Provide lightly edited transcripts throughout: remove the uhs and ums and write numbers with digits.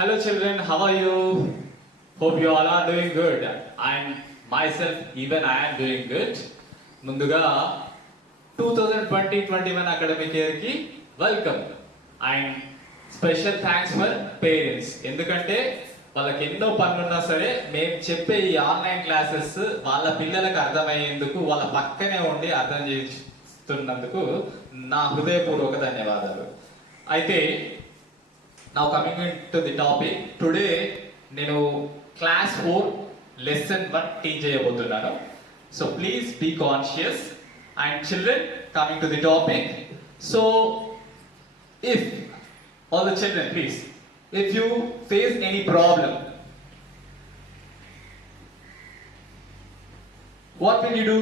Hello children, how are you? Hope you all are doing good. And myself, even I am doing good. ముందుగా 2020-21 academic ఇయర్కి welcome and special thanks for parents. ఎందుకంటే వాళ్ళకి ఎన్నో పనులున్నా సరే మేము చెప్పే ఈ ఆన్లైన్ క్లాసెస్ వాళ్ళ పిల్లలకు అర్థమయ్యేందుకు వాళ్ళ పక్కనే ఉండి అర్థం చేస్తున్నందుకు నా హృదయపూర్వక ధన్యవాదాలు. అయితే now coming into the topic, today నేను class 4 lesson 1 teach చేయబోతున్నాను. So please be conscious and children coming to the topic. So if all the children please, if you face any problem, what will you do?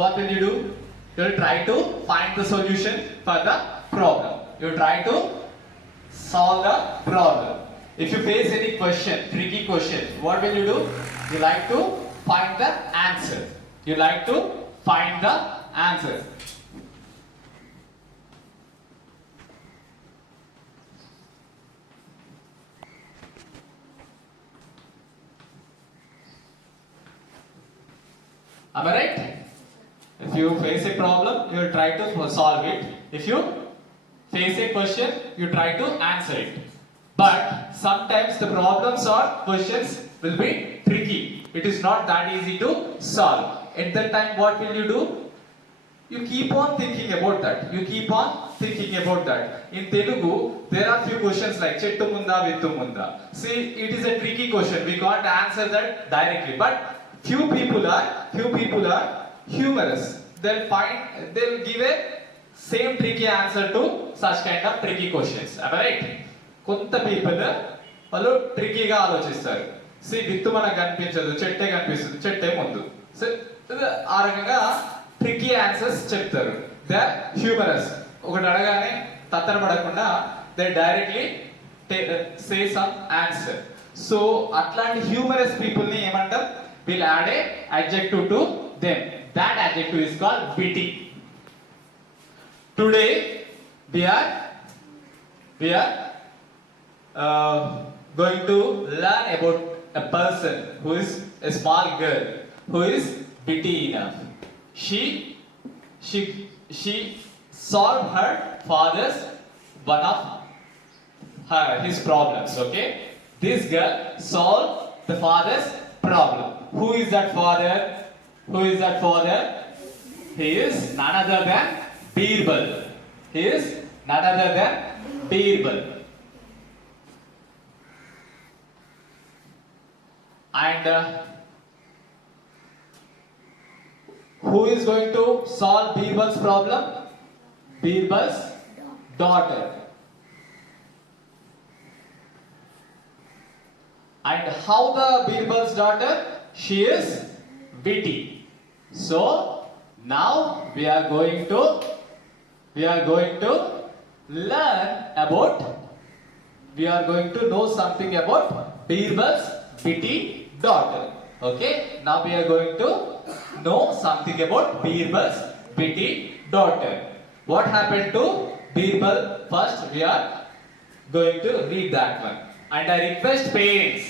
What will you do? You will try to find the solution for the problem. You will try to solve the problem. If you face any question, tricky question, what will you do? You like to find the answer. You like to find the answer. Am I right? If you face a problem, you will try to solve it. If you face a question, you try to answer it. But sometimes the problems or questions will be tricky. It is not that easy to solve. At that time, what will you do? You keep on thinking about that. You keep on thinking about that. In Telugu, there are few questions like Chettu Munda, Vittu Munda. See, it is a tricky question. We can't answer that directly. But few people are humorous. They'll give a same tricky answer to such kind of tricky questions. Am I right? కొంత people వాళ్ళు ట్రిక్కీగా ఆలోచిస్తారు. C విత్తు మనకు కనిపించదు, చెట్టే కనిపిస్తుంది, చెట్టే ముందు. సో ఆ రకంగా ట్రిక్కీ ఆన్సర్స్ చెప్తారు. They are humorous. ఒకటి అడగానే తత్తర పడకుండా they directly say some answer. So అట్లాంటి హ్యూమరస్ పీపుల్ ని ఏమంటాం? Will add a adjective to them. That adjective is called witty. Today we are going to learn about a person who is a small girl who is witty enough. She solved her father's one of his problems. Okay, this girl solved the father's problem. Who is that father? Who is that father? He is none other than Birbal. He is none other than Birbal. And who is going to solve Birbal's problem? Birbal's daughter. And how the Birbal's daughter? She is witty. So now we are going to learn about, we are going to know something about Birbal's witty daughter. Okay, now we are going to know something about Birbal's witty daughter. What happened to Birbal? First we are going to read that one. And I request parents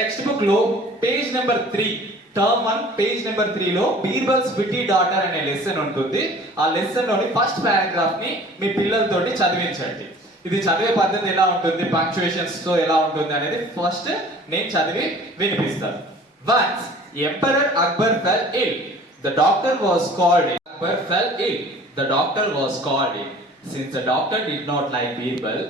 textbook lo page number 3, term 1 page number 3 లో Birbal's witty daughter అనే lesson ఉంటుంది. ఆ lesson లోని first paragraph ని మీ పిల్లలతోటి చదివించండి. ఇది చదివే పద్ధతి ఎలా ఉంటుంది, పంక్చుయేషన్స్ తో ఎలా ఉంటుంది అనేది ఫస్ట్ నేను చదివి వినిపిస్తాను. Once Emperor Akbar fell ill. The doctor was called in. Akbar fell ill. The doctor was called in. Since the doctor did not like Birbal,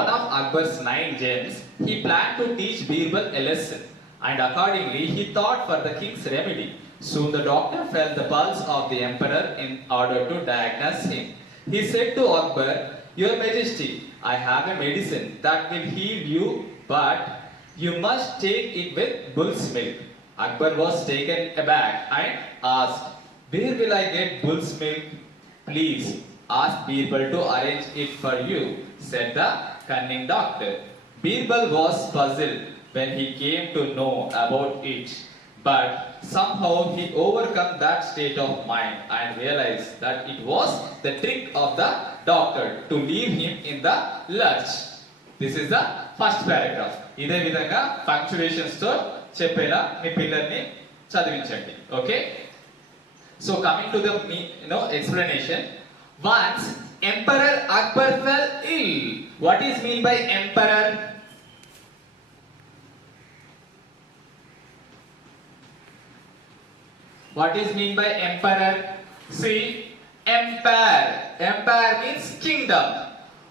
one of Akbar's 9 gems, he planned to teach Birbal a lesson. And accordingly he thought for the king's remedy. Soon the doctor felt the pulse of the emperor in order to diagnose him. He said to Akbar, "Your Majesty, I have a medicine that will heal you, but you must take it with bull's milk." Akbar was taken aback and asked, "Where will I get bull's milk?" "Please ask Birbal to arrange it for you," said the cunning doctor. Birbal was puzzled when he came to know about it. But somehow he overcome that state of mind and realized that it was the trick of the doctor to leave him in the lurch. This is the first paragraph. ఇదే విధంగా punctuations తో చెప్పేలా మీ పిల్లల్ని చదివించండి. Okay? So coming to the explanation. Once Emperor Akbar fell ill. What is mean by emperor? What is mean by emperor? See, empire. Empire means kingdom.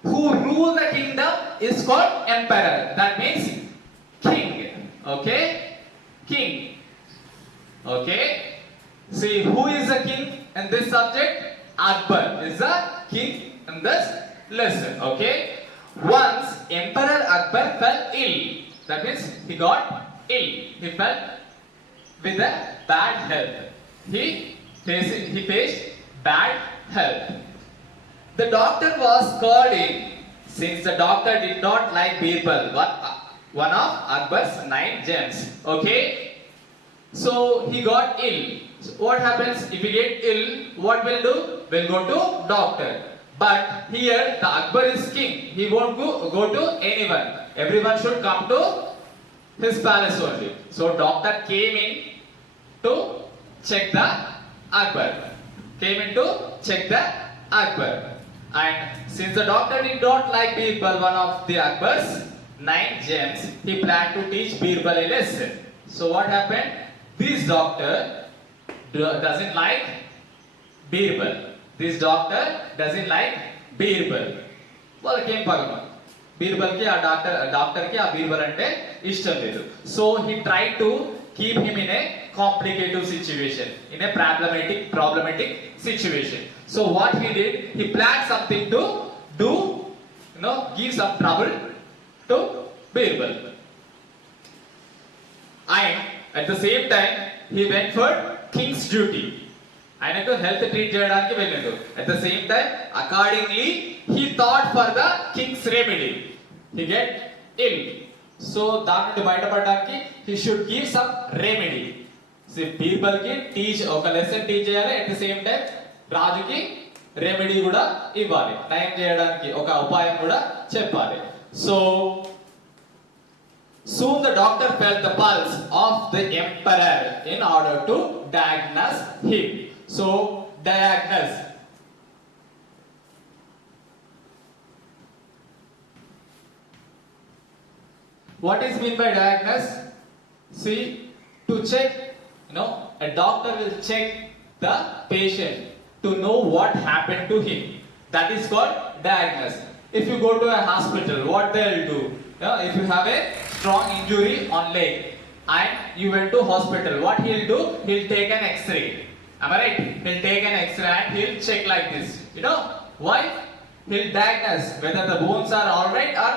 Who rule the kingdom is called emperor. That means king. Okay? King. Okay? See, who is the king in this subject? Akbar is the king in this lesson. Okay? Once Emperor Akbar fell ill. That means he got ill. He fell with a bad health. He faced bad health. The doctor was called in. Since the doctor did not like Birbal, one of Akbar's 9 gems. Okay? So he got ill. So what happens if we get ill? What we'll do? We'll go to doctor. But here the Akbar is king. He won't go to anyone. Everyone should come to his palace only. So doctor came in to check the Akbar. Came in to check the Akbar. And since the doctor did not like Birbal, one of the Akbar's 9 gems, he planned to teach Birbal a lesson. So what happened? This doctor doesn't like Birbal. This doctor doesn't like Birbal. వాళ్ళకి ఏం పగమ బీర్బల్కి ఆ డాక్టర్కి ఆ బీర్బల్ అంటే ఇష్టం లేదు. So he tried to keep him in a complicated situation, in a problematic situation. So what he did, he planned something to do, give some trouble to Birbal. And at the same time, he went for king's duty. ఆయనకు health treat చేయడానికి వెళ్ళాడు. At the same time, accordingly, he thought for the king's remedy. He get ill. So దాని నుండి బయటపడడానికి he should give some remedy. So people కి teach ఒక lesson teach చేయాలి. At the same time, రాజుకి remedy కూడా ఇవ్వాలి. నయం చేయడానికి ఒక ఉపాయం కూడా చెప్పాలి. So soon the doctor felt the pulse of the emperor in order to diagnose him. So diagnose. What is mean by diagnose? See, to check, a doctor will check the patient to know what happened to him. That is called diagnose. If you go to a hospital, what they'll do? If you have a strong injury on leg and you went to hospital, what he'll do? He'll take an X-ray. Am I right? He'll take an X-ray and he'll check like this. You know why? He'll diagnose whether the bones are alright or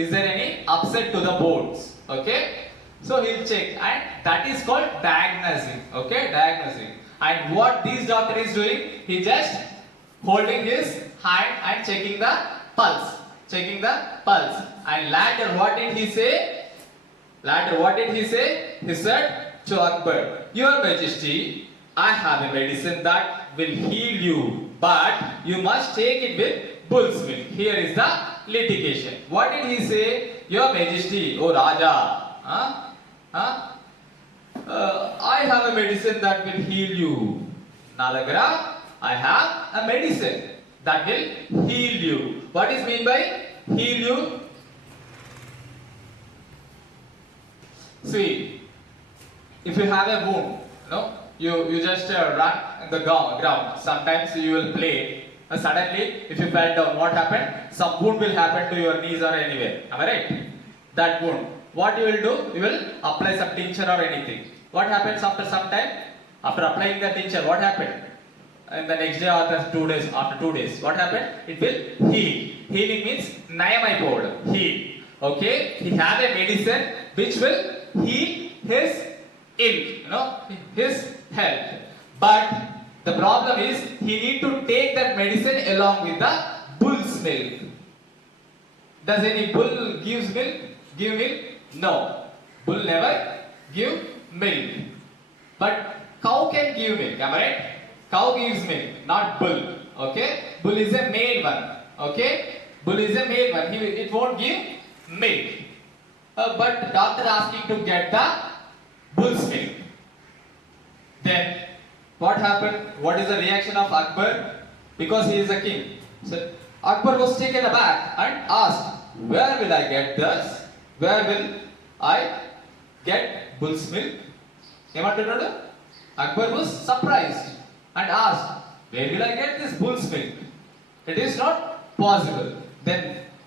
is there any upset to the bones. Okay? So he'll check and that is called diagnosing. Okay? Diagnosing. And what this doctor is doing? He just holding his hand and checking the pulse. Checking the pulse. And later what did he say? He said to Akbar, Your Majesty, I have a medicine that will heal you, but you must take it with bull's milk. Here is the litigation. What did he say? Your Majesty, oh Raja, I have a medicine that will heal you. Nalagara, I have a medicine that will heal you. What is mean by heal you? See, if you have a wound, you just run in the ground. Sometimes you will play. Suddenly, if you fell down, what happened? Some wound will happen to your knees or anywhere. Am I right? That wound. What you will do? You will apply some tincture or anything. What happens after some time? After applying the tincture, what happened? In the next day or the 2 days, after 2 days, what happened? It will heal. Healing means nayamaipodu. Heal. Okay? He has a medicine which will heal his his health. But the problem is he need to take that medicine along with the bull's milk. Does any bull give milk? No. Bull never give milk. But cow can give milk, am I right? Cow gives milk, not bull. Okay? Bull is a male one. Okay? Bull is a male one. It won't give milk. But doctor asking to get the bull's milk. Then what happened? What is the reaction of Akbar? Because he is a king. So Akbar was taken aback and asked, where will I get this? Where will I get bull's milk? ఏమంటున్నాడు? Akbar was surprised and asked, where will I get this bull's milk? It is not possible. Then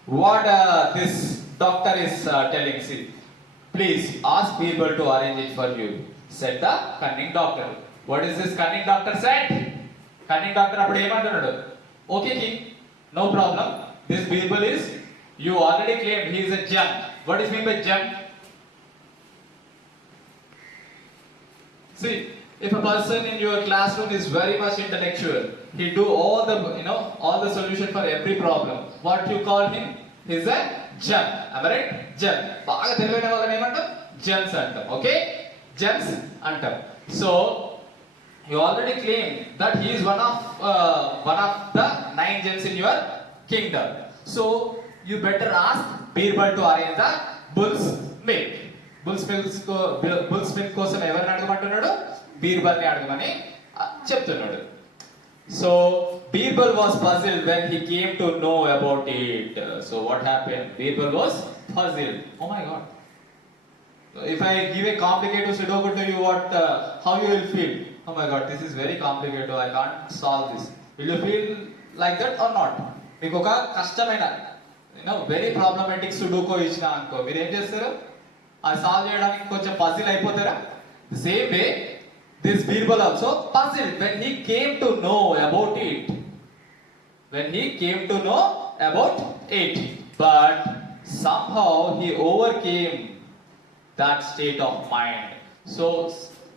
what this doctor is telling, see, please ask people to arrange it for you, said the cunning doctor. What is this cunning doctor said? Cunning doctor appudu emantunnadu? Okay king, no problem. This Birbal is, you already claimed he is a gem. What is mean by gem? See, if a person in your classroom is very much intellectual, he do all the all the solution for every problem. What you call him? He is a gem. Am I right? Gem. బాగా తెలివైన వాళ్ళని ఏమంటాం? Gems అంటాం. Okay? Gems అంటాం. So you already claimed that he is one of the 9 gems in your kingdom. So you better ask Birbal to arrange the bull's milk. Bull's milk కోసం ఎవరిని అడగమంటున్నాడు? బీర్బల్ని అడగమని చెప్తున్నాడు. So Birbal was puzzled when he came to know about it. So what happened? Birbal was puzzled. Oh my God. If I give a complicated Sudoku to you, how you will feel? Oh my God, this is very complicated. I can't solve this. Will you feel like that or not? మీకు ఒక కష్టమైన very problematic sudoku ఇచ్చిన అనుకో, మీరు ఏం చేస్తారు? అది solve చేయడానికి కొంచెం పజిల్ అయిపోతారా? Same way this Birbal also puzzle when he came to know about it. When he came to know about it, but somehow he overcame that state of mind. So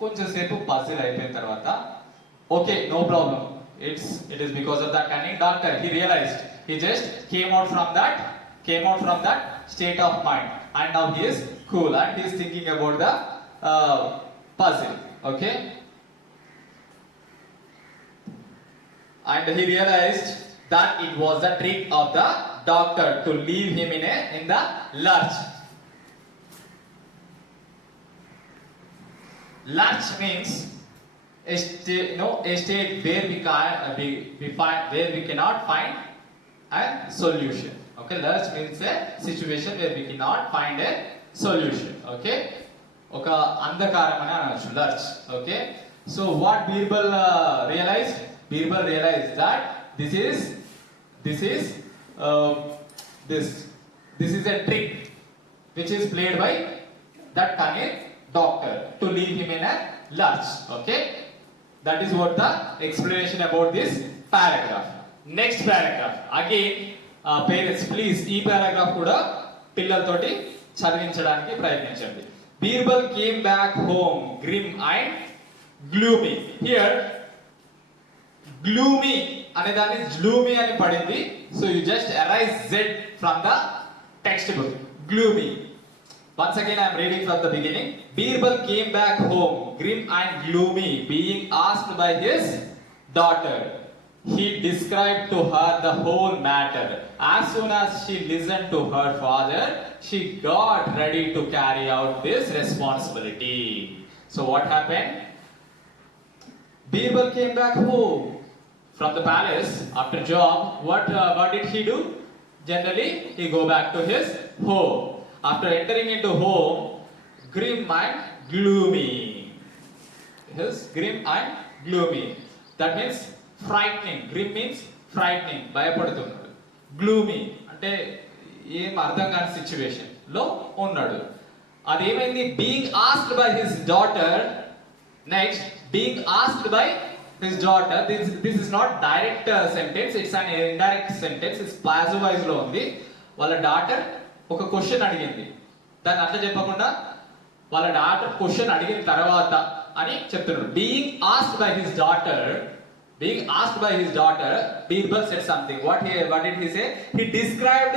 కొంచెం సేపు పజిల్ అయిపోయిన తర్వాత, okay, no problem. It is because of that cunning doctor. He realized. He just came out from that state of mind, and now he is cool and he is thinking about the puzzle. Okay, and he realized that it was the trick of the doctor to leave him in the lurch. Lurch means a state where we cannot find a solution. Okay, lurch means a situation where we cannot find a solution. Okay, oka andhakaram ani anachchu lurch. Okay, so what Birbal realized? Birbal realized that this is a trick which is played by that cunning doctor to leave him in a lurch. Okay, that is what the explanation about this paragraph. Next paragraph. Again, parents, please ee paragraph kuda pillaltoti చదివించడానికి ప్రయత్నించండి. Birbal came back home grim and gloomy. Here gloomy అనే దాన్ని gloomy అని పడింది. So you just erase z from the textbook. Gloomy. Once again I am reading from the beginning. Birbal came back home grim and gloomy, being asked by his daughter. He described to her the whole matter. As soon as she listened to her father, she got ready to carry out this responsibility. So what happened? Birbal came back home from the palace after job. What did he do? Generally, he go back to his home. After entering into home, grim and gloomy. Yes, grim and gloomy. That means frightening. Grim means frightening. భయపడుతున్నాడు. Gloomy అంటే ఏం అర్థం కాని situation లో ఉన్నాడు. అదేమైంది? Being asked by his daughter. Next, being asked by his daughter. This is not direct sentence. It's an indirect sentence. It's passive voice లో ఉంది. వాళ్ళ డాటర్ ఒక క్వశ్చన్ అడిగింది. దాన్ని అట్లా చెప్పకుండా వాళ్ళ డాటర్ క్వశ్చన్ అడిగిన తర్వాత అని చెప్తున్నాడు. Being asked by his daughter, Birbal said something. What did he say? He described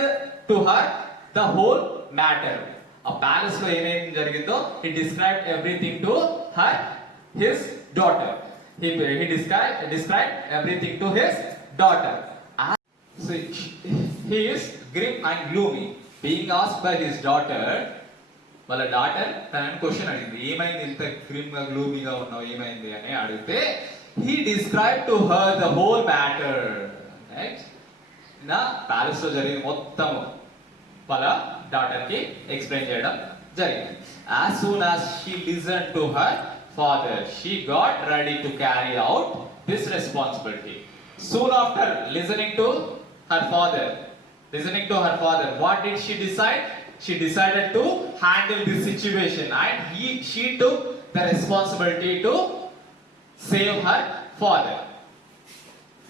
to her the whole matter. ఆ ప్యాలెస్ లో ఏమేమి జరిగిందో he described everything to her his daughter. He described everything to his daughter. So he is grim and gloomy. Being asked by his daughter, వాళ్ళ daughter తనని question అడిగింది, ఏమైంది ఇంత grim గా గ్లూమీగా ఉన్నావు, ఏమైంది అని అడిగితే he described to her the whole matter. Right? నా ప్యాలెస్ లో జరిగిన మొత్తం వాళ్ళ డాటర్ కి ఎక్స్ప్లెయిన్ చేయడం జరిగింది. As soon as she listened to her father, she got ready to carry out this responsibility. Soon after listening to her father, what did she decide? She decided to handle this situation, and she took the responsibility to save her father.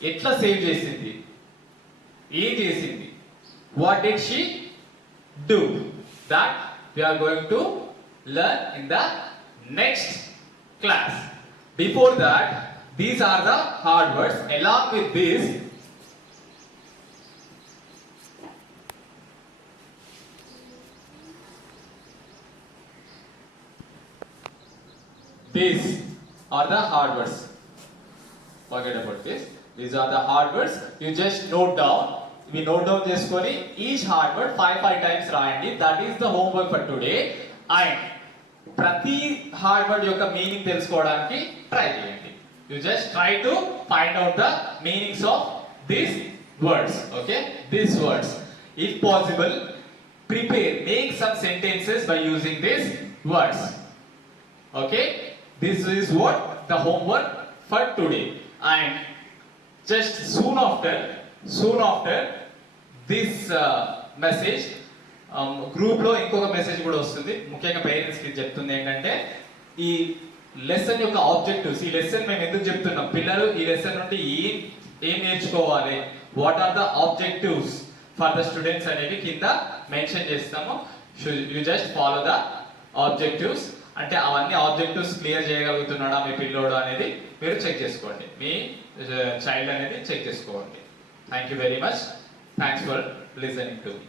ఎట్లా save చేసింది, ఏం చేసింది, what did she do? That we are going to learn in the next class. Before that, these are the hard words. Along with this, these are the hard words. Forget about this. These are the hard words. You just note down. We note down చేసుకొని each hard word 5 times రాయండి. That is the homework for today. And ప్రతి hard word యొక్క meaning తెలుసుకోవడానికి try చేయండి. You just try to find out the meanings of these words. Okay? These words. If possible, prepare, make some sentences by using these words. Okay? This is what the homework for today. And just soon after this message, group లో ఇంకొక message కూడా వస్తుంది. ముఖ్యంగా parents కి చెప్తుంది ఏంటంటే, ఈ lesson యొక్క ఆబ్జెక్టివ్స్, ఈ లెసన్ మేము ఎందుకు చెప్తున్నాం, పిల్లలు ఈ లెసన్ నుండి ఏం నేర్చుకోవాలి, what are the objectives for the students అనేవి కింద మెన్షన్ చేస్తాము. You just follow the objectives. అంటే అవన్నీ ఆబ్జెక్టివ్స్ క్లియర్ చేయగలుగుతున్నాడా మీ పిల్లోడు అనేది మీరు చెక్ చేసుకోండి, మీ చైల్డ్ అనేది చెక్ చేసుకోండి. Thank you very much. Thanks for listening to me.